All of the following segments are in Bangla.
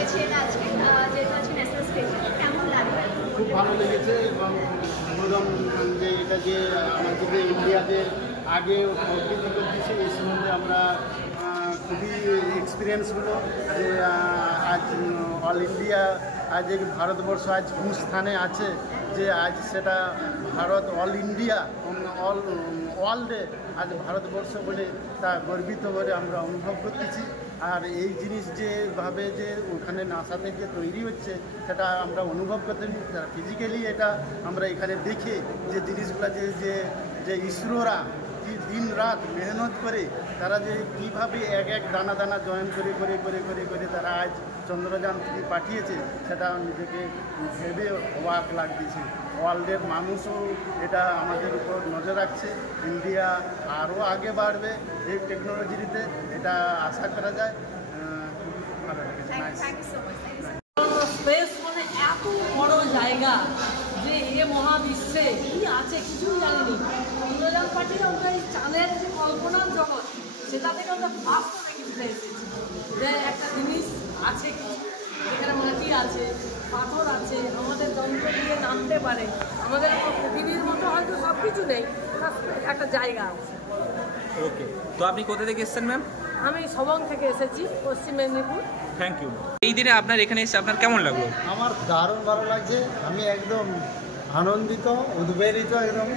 হয়েছে আজকে যেটা আছে ন্যাশনাল স্টেজে, কেমন লাগবে? খুব ভালো লেগেছে এবং বললাম যে এটা যে আমাদের যে ইন্ডিয়াতে আগে প্রকৃতি করতেছে এই সম্বন্ধে আমরা খুবই এক্সপিরিয়েন্স হলো যে আজ অল ইন্ডিয়া আজ এই ভারতবর্ষ আজ কোন স্থানে আছে, যে আজ সেটা ভারত অল ইন্ডিয়া অল ওয়ার্ল্ডে আজ ভারতবর্ষ বলে তা গর্বিত করে আমরা অনুভব করতেছি। আর এই জিনিস যেভাবে যে ওখানে নাসাতে যে তৈরি হচ্ছে সেটা আমরা অনুভব করতে ফিজিক্যালি এটা আমরা এখানে দেখে যে জিনিসগুলো যে যে ইসরোরা কি দিন রাত মেহনত করে তারা যে কীভাবে এক এক দানা দানা জয়েন করে করে করে করে করে তারা আজ চন্দ্রযান থেকে পাঠিয়েছে সেটা নিজেকে ভেবে অবাক লাগতেছে। ওয়ার্ল্ডের মানুষও এটা আমাদের উপর নজর রাখছে। ইন্ডিয়া আরও আগে বাড়বে এই টেকনোলজিতে, এটা আশা করা যায়। খুব ভালো লেগেছে। স্পেস মানে এত বড় জায়গা যে এ মহাবিশ্বে কি আছে কিছুই জানিনি। চন্দ্রযান পাঠিয়ে আমরা এই চাঁদের যে কল্পনার জগৎ সেটা থেকে আমরা বাস্তবে কিন্তু এসেছি যে একটা জিনিস আছে, কিছু এখানে মাটি আছে, পাথর আছে, আমাদের যন্ত্র দিয়ে নামতে পারে, আমাদের পৃথিবীর মতো হয়তো সব কিছু নেই, একটা জায়গা আছে। ওকে, তো আপনি কোথা থেকে এসেছেন ম্যাম? আমি সবং থেকে এসেছি, পশ্চিম মেদিনীপুর। Thank you. এই দিনে আপনার এখানে এসে আপনার কেমন লাগলো? আমার দারুণ ভালো লাগছে, আমি একদম আনন্দিত, উদ্বেলিত, একদম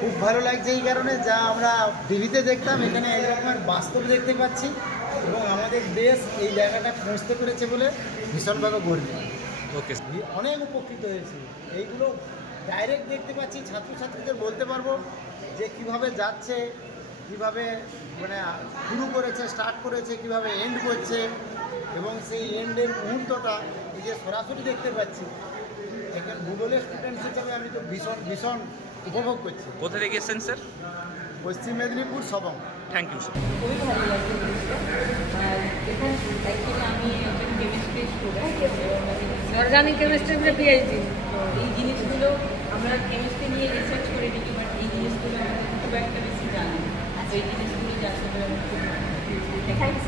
খুব ভালো লাগছে এই কারণে যা আমরা টিভিতে দেখতাম এখানে এই রকমের বাস্তব দেখতে পাচ্ছি এবং আমাদের দেশ এই জায়গাটা পৌঁছতে পেরেছে বলে ভীষণভাবে গর্বিত। ওকে, অনেক উপকৃত হয়েছি, এইগুলো ডাইরেক্ট দেখতে পাচ্ছি, ছাত্রছাত্রীদের বলতে পারবো যে কিভাবে যাচ্ছে, কিভাবে মানে শুরু করেছে, স্টার্ট করেছে, কিভাবে এন্ড করছে এবং সেই এন্ডের মুহূর্তটা এই যে সরাসরি দেখতে পাচ্ছি। এখানে ভূগোলের স্টুডেন্টস হিসাবে আমি তো ভীষণ ভীষণ উপভোগ করছি। কোথা থেকে এসেছেন sir? Paschim Medinipur Sabang. Thank you sir. খুবই ভালো লাগছে জিনিসটা। আর দেখুন অ্যাকচুয়ালি আমি একজন কেমিস্ট্রি স্টুডেন্ট, অর্গানিক কেমিস্ট্রিতে পিএইচডি। তো এই জিনিসগুলো আমরা কেমিস্ট্রি নিয়ে রিসার্চ করে দেখি, বাট এই জিনিসগুলো আমাদের খুব একটা বেশি জানি। তো এই জিনিসগুলো জানতে পেরে আমি খুব ভালো। থ্যাংকস।